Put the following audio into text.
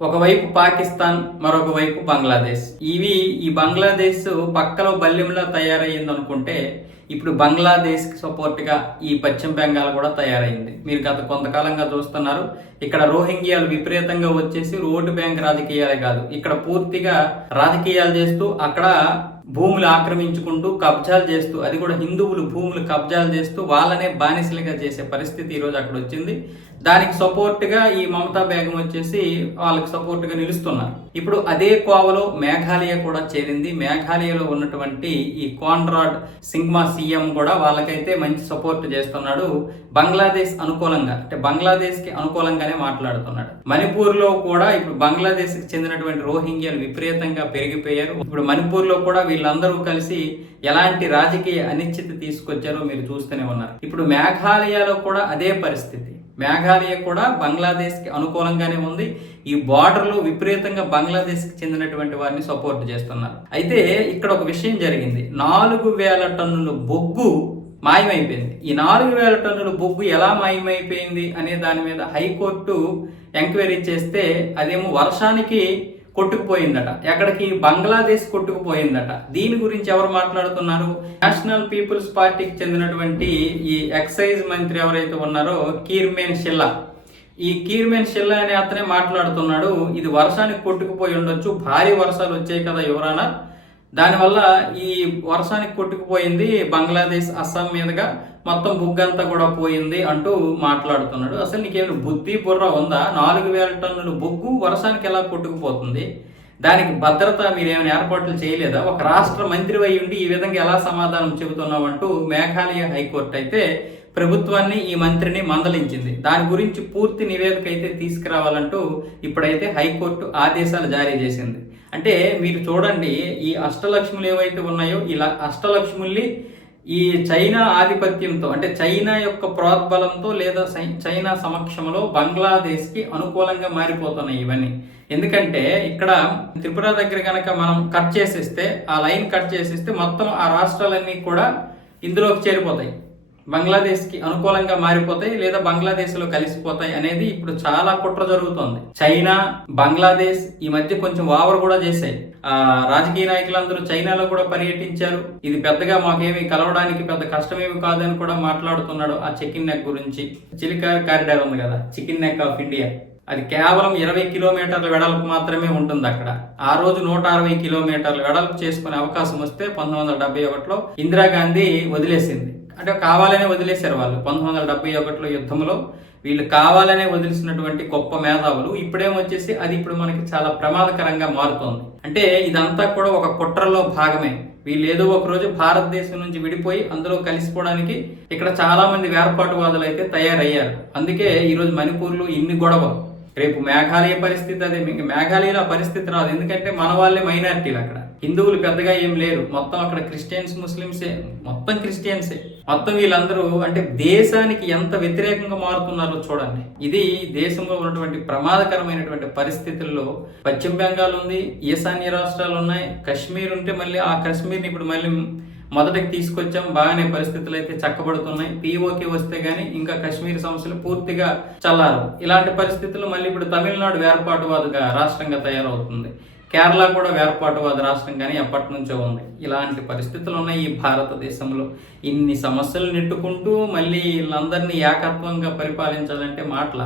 ఒకవైపు పాకిస్తాన్ మరొక వైపు బంగ్లాదేశ్. ఇవి ఈ బంగ్లాదేశ్ పక్కలో బల్యంలా తయారయ్యింది అనుకుంటే ఇప్పుడు బంగ్లాదేశ్ సపోర్ట్గా ఈ పశ్చిమ బెంగాల్ కూడా తయారైంది మీరు గత కొంతకాలంగా చూస్తున్నారు ఇక్కడ రోహింగ్యాలు విపరీతంగా వచ్చేసి రోడ్డు బ్యాంక్ రాజకీయాలే కాదు. ఇక్కడ పూర్తిగా రాజకీయాలు చేస్తూ అక్కడ భూములు ఆక్రమించుకుంటూ కబ్జాలు చేస్తూ అది కూడా హిందువులు భూములు కబ్జాలు చేస్తూ వాళ్ళనే బానిసలుగా చేసే పరిస్థితి ఈరోజు అక్కడ వచ్చింది దానికి సపోర్ట్గా ఈ మమతా బేగం వచ్చేసి వాళ్ళకి సపోర్ట్గా నిలుస్తున్నారు. ఇప్పుడు అదే కోవలో మేఘాలయ కూడా చేరింది. మేఘాలయలో ఉన్నటువంటి ఈ కాన్రాడ్ సింగ్మా సీఎం కూడా వాళ్ళకైతే మంచి సపోర్ట్ చేస్తున్నాడు. బంగ్లాదేశ్ అనుకూలంగా అంటే బంగ్లాదేశ్కి అనుకూలంగానే మాట్లాడుతున్నాడు. మణిపూర్లో కూడా ఇప్పుడు బంగ్లాదేశ్కి చెందినటువంటి రోహింగ్యాలు విపరీతంగా పెరిగిపోయారు. ఇప్పుడు మణిపూర్లో కూడా వీళ్ళందరూ కలిసి ఎలాంటి రాజకీయ అనిశ్చితి తీసుకొచ్చారో మీరు చూస్తూనే ఉన్నారు. ఇప్పుడు మేఘాలయలో కూడా అదే పరిస్థితి. మేఘాలయ కూడా బంగ్లాదేశ్కి అనుకూలంగానే ఉంది. ఈ బార్డర్లో విపరీతంగా బంగ్లాదేశ్కి చెందినటువంటి వారిని సపోర్ట్ చేస్తున్నారు. అయితే ఇక్కడ ఒక విషయం జరిగింది. నాలుగు వేల టన్నుల బొగ్గు మాయమైపోయింది. ఈ నాలుగు వేల టన్నుల బొగ్గు ఎలా మాయమైపోయింది అనే దాని మీద హైకోర్టు ఎంక్వైరీ చేస్తే అదేమో వర్షానికి కొట్టుకుపోయిందట. ఎక్కడికి? బంగ్లాదేశ్ కొట్టుకుపోయిందట. దీని గురించి ఎవరు మాట్లాడుతున్నారు? నేషనల్ పీపుల్స్ పార్టీకి చెందినటువంటి ఈ ఎక్సైజ్ మంత్రి ఎవరైతే ఉన్నారో కీర్మేన్ షిల్లా. ఈ కీర్మేన్ షిల్లా అనే అతనే మాట్లాడుతున్నాడు. ఇది వర్షానికి కొట్టుకుపోయి ఉండొచ్చు. భారీ వర్షాలు వచ్చాయి కదా ఎవరైనా దానివల్ల ఈ వర్షానికి కొట్టుకుపోయింది బంగ్లాదేశ్ అస్సాం మీదుగా మొత్తం బుగ్గంతా కూడా పోయింది అంటూ మాట్లాడుతున్నాడు. అసలు నీకేమైనా బుద్ధి బుర్ర ఉందా? నాలుగు వేల టన్నుల బొగ్గు వర్షానికి ఎలా కొట్టుకుపోతుంది? దానికి భద్రత మీరేమైనా ఏర్పాట్లు చేయలేదా? ఒక రాష్ట్ర మంత్రి అయి ఉండి ఈ విధంగా ఎలా సమాధానం చెబుతున్నావు అంటూ మేఘాలయ హైకోర్టు అయితే ప్రభుత్వాన్ని ఈ మంత్రిని మందలించింది. దాని గురించి పూర్తి నివేదిక అయితే తీసుకురావాలంటూ ఇప్పుడైతే హైకోర్టు ఆదేశాలు జారీ చేసింది. అంటే మీరు చూడండి ఈ అష్టలక్ష్ములు ఏవైతే ఉన్నాయో ఇలా అష్టలక్ష్ముల్ని ఈ చైనా ఆధిపత్యంతో అంటే చైనా యొక్క ప్రోద్బలంతో లేదా చైనా సమక్షంలో బంగ్లాదేశ్కి అనుకూలంగా మారిపోతున్నాయి ఇవన్నీ. ఎందుకంటే ఇక్కడ త్రిపుర దగ్గర కనుక మనం కట్ చేసేస్తే ఆ లైన్ కట్ చేసేస్తే మొత్తం ఆ రాష్ట్రాలన్నీ కూడా ఇందులోకి చేరిపోతాయి. బంగ్లాదేశ్కి అనుకూలంగా మారిపోతాయి లేదా బంగ్లాదేశ్లో కలిసిపోతాయి అనేది ఇప్పుడు చాలా కుట్ర జరుగుతోంది. చైనా బంగ్లాదేశ్ ఈ మధ్య కొంచెం ఓవర్ కూడా చేశాయి. ఆ రాజకీయ నాయకులందరూ చైనాలో కూడా పర్యటించారు. ఇది పెద్దగా మాకేమి కలవడానికి పెద్ద కష్టమేమి కాదని కూడా మాట్లాడుతున్నాడు ఆ చికెన్ నెక్ గురించి. చిలిక కారిడార్ ఉంది కదా చికెన్ నెక్ ఆఫ్ ఇండియా. అది కేవలం ఇరవై కిలోమీటర్ల వెడల్పు మాత్రమే ఉంటుంది అక్కడ. ఆ రోజు నూట అరవై కిలోమీటర్ల వెడల్పు చేసుకునే అవకాశం వస్తే పంతొమ్మిది వందల డెబ్బై ఒకటిలో ఇందిరాగాంధీ వదిలేసింది. అంటే కావాలనే వదిలేశారు వాళ్ళు. పంతొమ్మిది వందల డెబ్బై ఒకటిలో యుద్ధంలో వీళ్ళు కావాలనే వదిలిసినటువంటి గొప్ప మేధావులు ఇప్పుడేమొచ్చేసి అది ఇప్పుడు మనకి చాలా ప్రమాదకరంగా మారుతోంది. అంటే ఇదంతా కూడా ఒక కుట్రలో భాగమే. వీళ్ళు ఏదో ఒక రోజు భారతదేశం నుంచి విడిపోయి అందులో కలిసిపోవడానికి ఇక్కడ చాలా మంది వేర్పాటువాదులు అయితే తయారయ్యారు. అందుకే ఈరోజు మణిపూర్లో ఇన్ని గొడవలు రేపు మేఘాలయ పరిస్థితి అదే. మీకు మేఘాలయలో ఆ పరిస్థితి రాదు. ఎందుకంటే మన వాళ్ళే మైనారిటీలు అక్కడ. హిందువులు పెద్దగా ఏం లేరు. మొత్తం అక్కడ క్రిస్టియన్స్ ముస్లిమ్సే. మొత్తం క్రిస్టియన్సే. మొత్తం వీళ్ళందరూ అంటే దేశానికి ఎంత వ్యతిరేకంగా మారుతున్నారో చూడండి. ఇది దేశంలో ఉన్నటువంటి ప్రమాదకరమైనటువంటి పరిస్థితుల్లో పశ్చిమ బెంగాల్ ఉంది ఈశాన్య రాష్ట్రాలు ఉన్నాయి కశ్మీర్ ఉంటే మళ్ళీ ఆ కశ్మీర్ని ఇప్పుడు మళ్ళీ మొదటికి తీసుకొచ్చాం. బాగానే పరిస్థితులు అయితే చక్కబడుతున్నాయి. పీఓకి వస్తే గానీ ఇంకా కశ్మీర్ సమస్యలు పూర్తిగా చల్లారు ఇలాంటి పరిస్థితులు మళ్ళీ ఇప్పుడు తమిళనాడు వేర్పాటువాదుగా రాష్ట్రంగా తయారవుతుంది. కేరళ కూడా వేర్పాటువాద రాష్ట్రంగానే ఎప్పటి నుంచో ఉంది. ఇలాంటి పరిస్థితులు ఉన్నాయి ఈ భారతదేశంలో. ఇన్ని సమస్యలు నెట్టుకుంటూ మళ్ళీ వీళ్ళందరినీ ఏకత్వంగా పరిపాలించాలంటే మాటల?